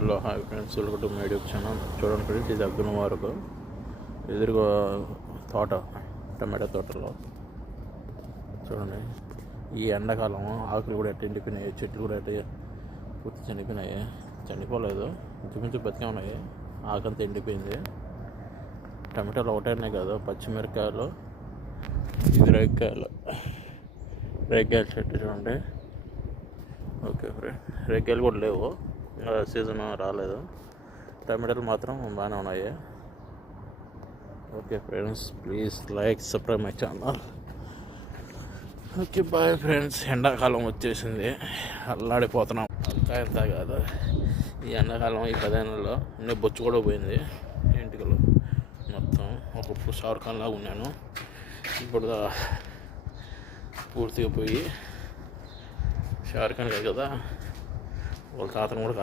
Hello hi friends, welcome to my YouTube channel. చూడండి friends, ఇది అగ్గున వరకు ఎదురుగా తోట, టమాటా తోటలో చూడండి. ఈ ఎండాకాలం ఆకులు కూడా ఎట్ట ఎండిపోయినాయి, చెట్లు కూడా ఎట్ట పూర్తి చనిపోయినాయి. చనిపోలేదు, ఇంచుమించు బతికే ఉన్నాయి. ఆకంతా ఎండిపోయింది. టమాటాలు ఒకటేనే కాదు, పచ్చిమిరకాయలు, ఇది రేగ్గాయలు చెట్టు చూడండి. ఓకే ఫ్రెండ్, రేగ్గాయలు కూడా లేవు, సీజన్ రాలేదు. టమాటాలు మాత్రం బాగానే ఉన్నాయి. Okay friends, please like, subscribe my channel. Okay bye friends. ఎండాకాలం వచ్చేసింది, అల్లాడిపోతున్నాం. అంతా ఇంత కాదు, ఈ ఎండాకాలం ఈ 10 నెలల్లో అన్నీ బొచ్చు కూడా పోయింది. ఇంటికలు మొత్తం ఒకప్పుడు షారుఖాన్ లాగా ఉన్నాను, ఇప్పుడు పూర్తిగా పోయి షారుఖాన్ కాదు కదా, వాళ్ళ తాతను కూడా